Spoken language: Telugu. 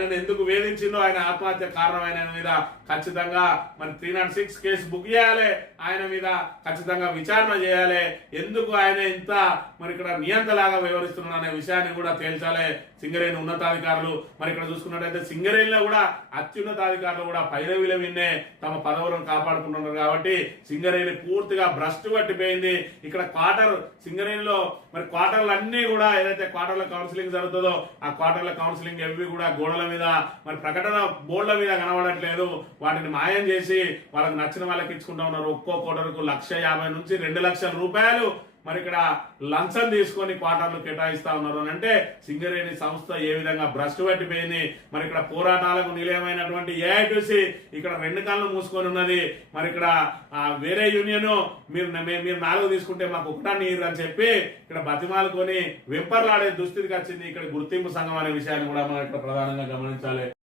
ఆయనను ఎందుకు వేధించిందో, ఆయన ఆత్మహత్య కారణమైన మీద ఖచ్చితంగా మరి 306 కేసు బుక్ చేయాలి, ఆయన మీద ఖచ్చితంగా విచారణ చేయాలి, ఎందుకు ఆయన ఇంత మరి ఇక్కడ నియంతలాగా వ్యవహరిస్తున్నారు అనే విషయాన్ని కూడా తేల్చాలి సింగరేణి ఉన్నతాధికారులు. మరి ఇక్కడ చూసుకున్నట్టయితే సింగరేణిలో కూడా అత్యున్నతాధికారులు కూడా పైరవిల విన్నే తమ పదవులను కాపాడుకుంటున్నారు కాబట్టి సింగరేణి పూర్తిగా భ్రష్టు పట్టిపోయింది. ఇక్కడ సింగరేణిలో మరి క్వార్టర్లు అన్ని కూడా ఏదైతే క్వార్టర్ల కౌన్సిలింగ్ జరుగుతుందో ఆ క్వార్టర్ల కౌన్సిలింగ్ ఎవి కూడా గోడల మీద మరి ప్రకటన బోర్డుల మీద కనబడట్లేదు. వాటిని మాయం చేసి వాళ్ళకి నచ్చిన వాళ్ళకి ఇచ్చుకుంటా ఉన్నారు. ఒక్కో క్వార్టర్కు 1,50,000 నుంచి 2,00,000 రూపాయలు మరి ఇక్కడ లంచం తీసుకొని క్వార్టర్లు కేటాయిస్తా ఉన్నారు అని అంటే సింగరేణి సంస్థ ఏ విధంగా భ్రష్టు పట్టిపోయింది. మరి ఇక్కడ పోరాటాలకు నిలయమైనటువంటి ఏఐటీసీ ఇక్కడ 2 కాళ్ళు మూసుకొని ఉన్నది. మరి ఇక్కడ వేరే యూనియన్ మీరు 4 తీసుకుంటే మాకు 1 నీరు అని చెప్పి ఇక్కడ బతిమాలుకొని వెంపర్లాడే దుస్థితికి వచ్చింది ఇక్కడ గుర్తింపు సంఘం అనే విషయాన్ని కూడా మనం ఇక్కడ ప్రధానంగా గమనించాలి.